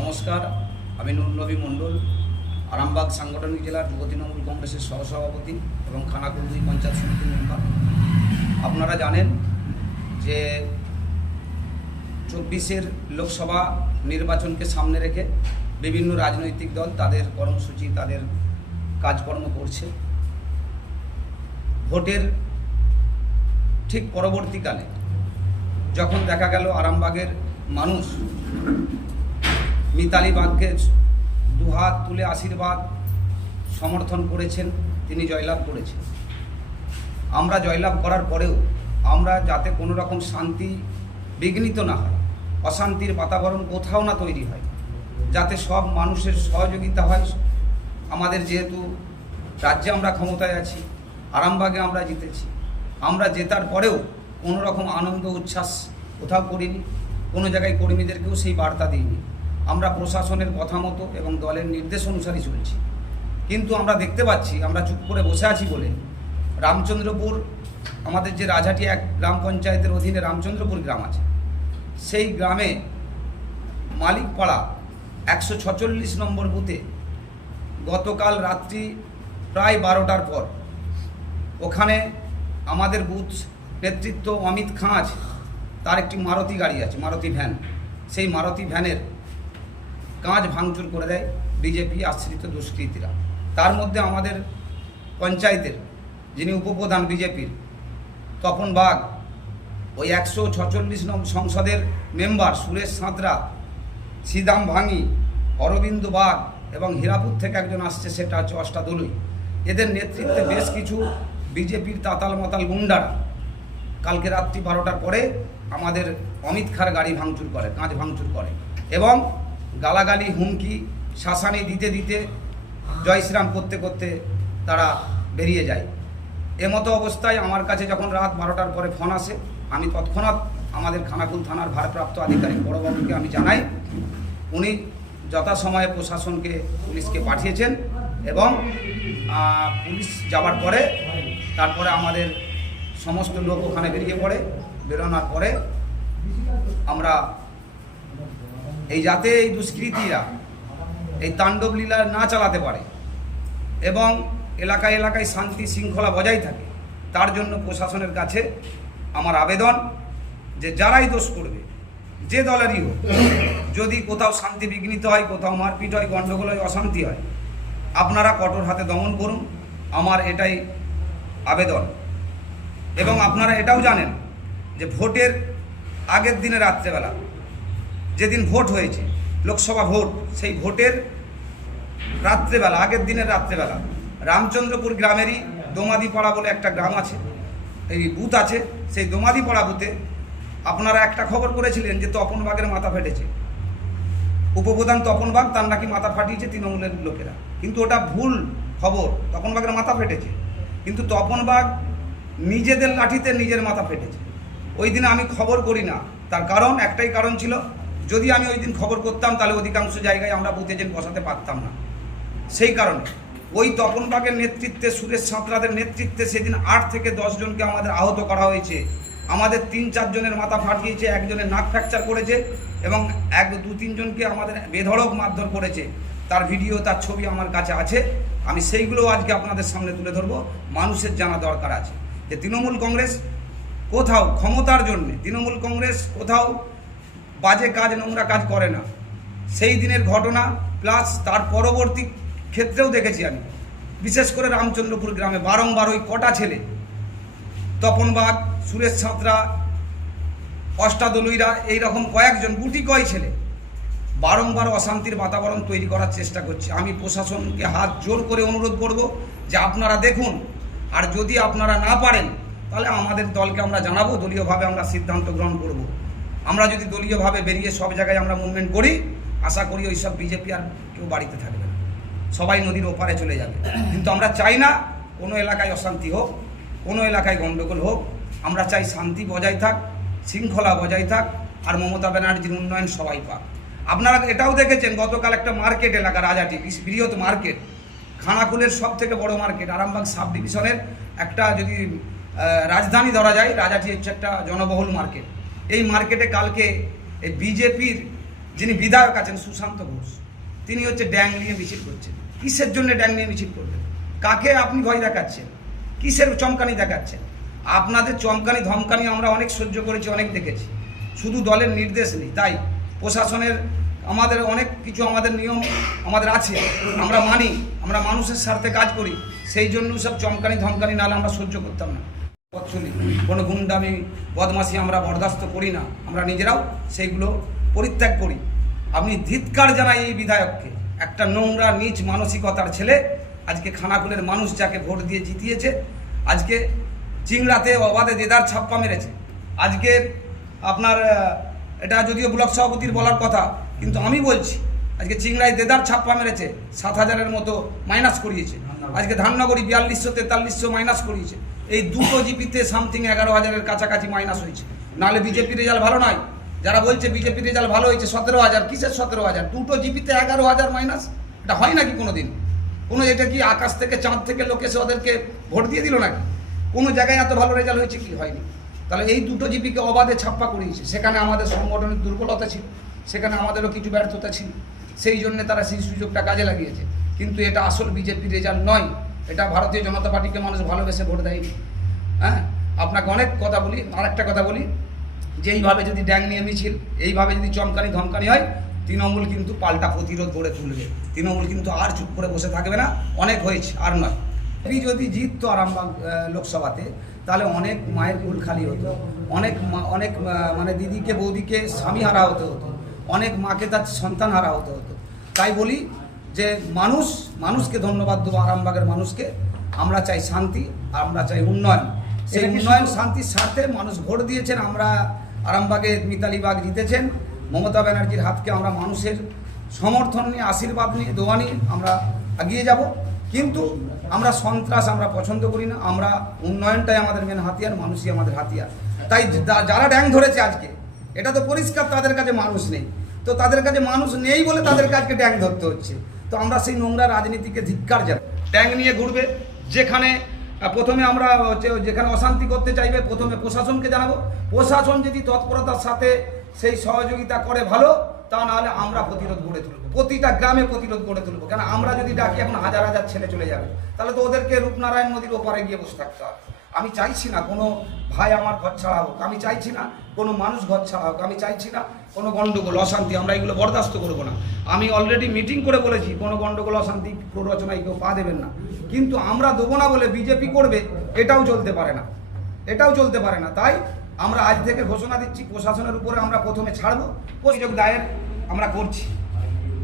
নমস্কার, আমি নুরনবী মণ্ডল, আরামবাগ সাংগঠনিক জেলার যুব তৃণমূল কংগ্রেসের সহসভাপতি এবং খানাকুল দুই পঞ্চায়েত সমিতির মেম্বার। আপনারা জানেন যে চব্বিশের লোকসভা নির্বাচনকে সামনে রেখে বিভিন্ন রাজনৈতিক দল তাদের কর্মসূচি, তাদের কাজকর্ম করছে। ভোটের ঠিক পরবর্তীকালে যখন দেখা গেল আরামবাগের মানুষ মিতালি বাগকে দুহাত তুলে আশীর্বাদ সমর্থন করেছেন, তিনি জয়লাভ করেছেন। আমরা জয়লাভ করার পরেও আমরা যাতে কোনো রকম শান্তি বিঘ্নিত না হয়, অশান্তির বাতাবরণ কোথাও না তৈরি হয়, যাতে সব মানুষের সহযোগিতা হয়। আমাদের যেহেতু রাজ্যে আমরা ক্ষমতায় আছি, আরামবাগে আমরা জিতেছি, আমরা জেতার পরেও কোনো রকম আনন্দ, উচ্ছ্বাস কোথাও করিনি, কোনো জায়গায় কর্মীদেরকেও সেই বার্তা দিইনি। আমরা প্রশাসনের কথা মতো এবং দলের নির্দেশ অনুসারে চলছি। কিন্তু আমরা দেখতে পাচ্ছি, আমরা চুপ করে বসে আছি বলে রামচন্দ্রপুর, আমাদের যে রাজাটি এক গ্রাম পঞ্চায়েতের অধীনে রামচন্দ্রপুর গ্রাম আছে। সেই গ্রামে মালিকপাড়া একশো ছচল্লিশ নম্বর বুথে গতকাল রাত্রি প্রায় বারোটার পর ওখানে আমাদের বুথ নেতৃত্ব অমিত খাঁজ তার একটি মারুতি গাড়ি আছে, মারুতি ভ্যান। সেই মারুতি ভ্যানের কাঁচ ভাঙচুর করে দেয় বিজেপি আশ্রিত দুষ্কৃতীরা। তার মধ্যে আমাদের পঞ্চায়েতের যিনি উপপ্রধান বিজেপির তপন বাগ, ওই একশো ছচল্লিশ নং সংসদের মেম্বার সুরেশ সাঁতরা, সিদাম ভাঙি, অরবিন্দ বাগ এবং হীরাপুর থেকে একজন আসছে সেটা হচ্ছে অষ্টাদলুই। এদের নেতৃত্বে বেশ কিছু বিজেপির তাতাল মাতাল গুন্ডারা কালকে রাত্রি বারোটার পরে আমাদের অমিত খার গাড়ি ভাঙচুর করে কাঁচ ভাঙচুর করে। এবং গালাগালি, হুমকি, শাসানি দিতে দিতে জয় শ্রীরাম করতে করতে তারা বেরিয়ে যায়। এমতো অবস্থায় আমার কাছে যখন রাত বারোটার পরে ফোন আসে, আমি তৎক্ষণাৎ আমাদের খানাকুল থানার ভারপ্রাপ্ত আধিকারিক বড়বাবুকে আমি জানাই। উনি যথাসময়ে প্রশাসনকে, পুলিশকে পাঠিয়েছেন এবং পুলিশ যাওয়ার পরে, তারপরে আমাদের সমস্ত লোক ওখানে বেরিয়ে পড়ে। বেরোনোর পরে আমরা এই যাতে এই দুষ্কৃতীরা এই তাণ্ডব লীলা না চালাতে পারে এবং এলাকায় এলাকায় শান্তি শৃঙ্খলা বজায় থাকে, তার জন্য প্রশাসনের কাছে আমার আবেদন যে যারাই দোষ করবে, যে দলেরই হোক, যদি কোথাও শান্তি বিঘ্নিত হয়, কোথাও মারপিট হয়, গণ্ডগোল হয়, অশান্তি হয়, আপনারা কঠোর হাতে দমন করুন, আমার এটাই আবেদন। এবং আপনারা এটাও জানেন যে ভোটের আগের দিনে রাত্রেবেলা যেদিন ভোট হয়েছে, লোকসভা ভোট, সেই ভোটের রাত্রেবেলা, আগের দিনের রাত্রেবেলা, রামচন্দ্রপুর গ্রামেরই দোমাদিপাড়া বলে একটা গ্রাম আছে, এই বুথ আছে, সেই দোমাদিপাড়া বুথে আপনারা একটা খবর করেছিলেন যে তপন বাগের মাথা ফেটেছে। উপপ্রধান তপন বাগ তার নাকি মাথা ফাটিয়েছে তৃণমূলের লোকেরা। কিন্তু ওটা ভুল খবর, তপন বাগের মাথা ফেটেছে। কিন্তু তপন বাগ নিজেদের লাঠিতে নিজের মাথা ফেটেছে। ওই দিন আমি খবর করি না। তার কারণ একটাই কারণ ছিল যদি আমি ওই দিন খবর করতাম, তাহলে অধিকাংশ জায়গায় আমরা বুথ এজেন্ট বসাতে পারতাম না। সেই কারণে ওই তপন বাগের নেতৃত্বে, সুরেশ সাঁতরাদের নেতৃত্বে সেদিন আট থেকে জনকে আমাদের আহত করা হয়েছে। আমাদের তিন চারজনের মাথা ফাটিয়েছে, একজনের নাক ফ্র্যাকচার করেছে এবং এক, দু তিনজনকে আমাদের বেধড়ক মারধর করেছে। তার ভিডিও, তার ছবি আমার কাছে আছে। আমি সেইগুলো আজকে আপনাদের সামনে তুলে ধরবো। মানুষের জানা দরকার আছে। যে তৃণমূল কংগ্রেস কোথাও ক্ষমতার জন্যে, তৃণমূল কংগ্রেস কোথাও বাজে কাজ নোংরা কাজ করে না। সেই দিনের ঘটনা প্লাস তার পরবর্তী ক্ষেত্রেও দেখেছি আমি। বিশেষ করে রামচন্দ্রপুর গ্রামে বারংবার ওই কটা ছেলে তপন বাগ সুরেশ ছাত্রা, অষ্টাদলুইরা, এইরকম কয়েকজন গুটি কয় ছেলে, বারংবার অশান্তির বাতাবরণ তৈরি করার চেষ্টা করছে। আমি প্রশাসনকে হাত জোর করে অনুরোধ করব যে আপনারা দেখুন, আর যদি আপনারা না পারেন, তাহলে আমাদের দলকে আমরা জানাব, দলীয়ভাবে আমরা সিদ্ধান্ত গ্রহণ করব। আমরা যদি দলীয়ভাবে বেরিয়ে সব জায়গায় আমরা মুভমেন্ট করি, আশা করি ওই সব বিজেপি আর কেউ বাড়িতে থাকবে না। সবাই নদীর ওপারে চলে যাবে। কিন্তু আমরা চাই না কোনো এলাকায় অশান্তি হোক, কোনো এলাকায় গণ্ডগোল হোক। আমরা চাই শান্তি বজায় থাক, শৃঙ্খলা বজায় থাক, আর মমতা ব্যানার্জির উন্নয়ন সবাই পাক। আপনারা এটাও দেখেছেন, গতকাল একটা মার্কেট এলাকা, রাজাটি বৃহৎ মার্কেট। খানাকুলের সব থেকে বড় মার্কেট, আরামবাগ সাব ডিভিশনের একটা যদি রাজধানী ধরা যায়, রাজাটি হচ্ছে একটা জনবহুল মার্কেট। এই মার্কেটে কালকে এই বিজেপির যিনি বিধায়ক আছেন সুশান্ত ঘোষ, তিনি হচ্ছে ড্যাং নিয়ে মিছিল করছেন। কিসের জন্য ড্যাং নিয়ে মিছিল করবেন? কাকে আপনি ভয় দেখাচ্ছেন? কিসের চমকানি দেখাচ্ছেন? আপনাদের চমকানি, ধমকানি আমরা অনেক সহ্য করেছি, অনেক দেখেছি। শুধু দলের নির্দেশ নেই, তাই প্রশাসনের আমাদের অনেক কিছু আমাদের নিয়ম আমাদের আছে, আমরা মানি, আমরা মানুষের স্বার্থে কাজ করি, সেই জন্য সব চমকানি, ধমকানি, নাহলে আমরা সহ্য করতাম না। পথ চলি কোনো গুন্ডামি বদমাসি আমরা বরদাস্ত করি না। আমরা নিজেরাও সেইগুলো পরিত্যাগ করি। আপনি ধিৎকার জানাই এই বিধায়ককে। একটা নোংরা, নিচ মানসিকতার ছেলে আজকে খানাকুলের মানুষ যাকে ভোট দিয়ে জিতিয়েছে, আজকে চিংড়াতে অবাধে দেদার ছাপ্পা মেরেছে। আজকে আপনার এটা যদিও ব্লক সভাপতির বলার কথা, কিন্তু আমি বলছি, আজকে চিংড়ায় দেদার ছাপ্পা মেরেছে, সাত হাজারের মতো মাইনাস করিয়েছে। আজকে ধাননগরী বিয়াল্লিশশো তেতাল্লিশশো মাইনাস করিয়েছে। এই দুটো জিপিতে সামথিং এগারো হাজারের কাছাকাছি মাইনাস হয়েছে। নাহলে বিজেপি রেজাল্ট ভালো নয়। যারা বলছে বিজেপি রেজাল্ট ভালো হয়েছে, সতেরো হাজার। কিসের সতেরো হাজার? দুটো জিপিতে এগারো হাজার মাইনাস এটা হয় নাকি কোনো দিন কোনো এটা কি আকাশ থেকে চাঁদ থেকে লোক এসে ওদেরকে ভোট দিয়ে দিল নাকি? কোনো জায়গায় এত ভালো রেজাল্ট হয়েছে কি হয়নি? তাহলে এই দুটো জিপিকে অবাধে ছাপ্পা করিয়েছে। সেখানে আমাদের সংগঠনের দুর্বলতা ছিল। সেখানে আমাদেরও কিছু ব্যর্থতা ছিল। সেই জন্য তারা সেই সুযোগটা কাজে লাগিয়েছে। কিন্তু এটা আসল বিজেপি রেজাল্ট নয়। এটা ভারতীয় জনতা পার্টিকে মানুষ ভালোবেসে ভোট দেয়নি হ্যাঁ? আপনাকে অনেক কথা বলি, আরেকটা কথা বলি। যে এইভাবে যদি ড্যাং নিয়ে মিছিল, এইভাবে যদি চমকানি ধমকানি হয়, তৃণমূল কিন্তু পাল্টা প্রতিরোধ গড়ে তুলবে। তৃণমূল কিন্তু আর চুপ করে বসে থাকবে না, অনেক হয়েছে, আর নয়। এই যদি জিততো আরামবাগ লোকসভাতে, তাহলে অনেক মায়ের কুল খালি হতো। অনেক অনেক মানে দিদিকে, বৌদিকে স্বামী হারা হতে হতো। অনেক মাকে তার সন্তান হারা হতে হতো। তাই বলি যে মানুষ মানুষকে ধন্যবাদ দেবো আরামবাগের মানুষকে। আমরা চাই শান্তি আমরা চাই উন্নয়ন। সেই উন্নয়ন শান্তির স্বার্থে মানুষ ভোট দিয়েছেন আমরা আরামবাগে মিতালি বাগ জিতেছেন। মমতা ব্যানার্জির হাতকে আমরা মানুষের সমর্থন নিয়ে আশীর্বাদ নিয়ে দোয়া নিয়ে আমরা এগিয়ে যাব। কিন্তু আমরা সন্ত্রাস আমরা পছন্দ করি না আমরা উন্নয়নটাই আমাদের মেন হাতিয়ার মানুষই আমাদের হাতিয়ার। তাই যারা ড্যাং ধরেছে আজকে এটা তো পরিষ্কার তাদের কাছে মানুষ নেই। তো তাদের কাছে মানুষ নেই বলে তাদের কাছে ড্যাং ধরতে হচ্ছে। তো আমরা সেই নোংরা রাজনীতিকে ধিক্কার জানাই। ট্যাং নিয়ে ঘুরবে, যেখানে প্রথমে আমরা হচ্ছে যেখানে অশান্তি করতে চাইবে, প্রথমে প্রশাসনকে জানাব। প্রশাসন যদি তৎপরতার সাথে সেই সহযোগিতা করে ভালো, তা নাহলে আমরা প্রতিরোধ গড়ে তুলবো। প্রতিটা গ্রামে প্রতিরোধ গড়ে তুলবো। কেন? আমরা যদি ডাকি, এখন হাজার হাজার ছেলে চলে যাবে। তাহলে তো ওদেরকে রূপনারায়ণ নদীর ওপারে গিয়ে বসে থাকতে হবে। আমি চাইছি না কোনো ভাই আমার ঘর ছাড়া হোক, আমি চাইছি না কোনো মানুষ ঘর ছাড়া হোক, আমি চাইছি না কোনো গণ্ডগোল, অশান্তি, আমরা এগুলো বরদাস্ত করব না। আমি অলরেডি মিটিং করে বলেছি, কোনো গণ্ডগোল, অশান্তি, প্ররোচনায় কেউ পা দেবেন না। কিন্তু আমরা দেবো না বলে বিজেপি করবে, এটাও চলতে পারে না। এটাও চলতে পারে না। তাই আমরা আজ থেকে ঘোষণা দিচ্ছি, প্রশাসনের উপরে আমরা প্রথমে ছাড়ব অভিযোগ দায়ের আমরা করছি।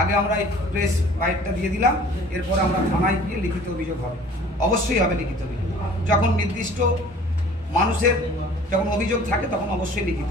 আগে আমরা এই প্রেস বাইটটা দিয়ে দিলাম, এরপর আমরা থানায় গিয়ে লিখিত অভিযোগ হবে। অবশ্যই হবে লিখিত অভিযোগ। যখন নির্দিষ্ট মানুষের যখন অভিযোগ থাকে তখন অবশ্যই লিখিত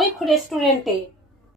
মৈখ রেস্টুরেন্টে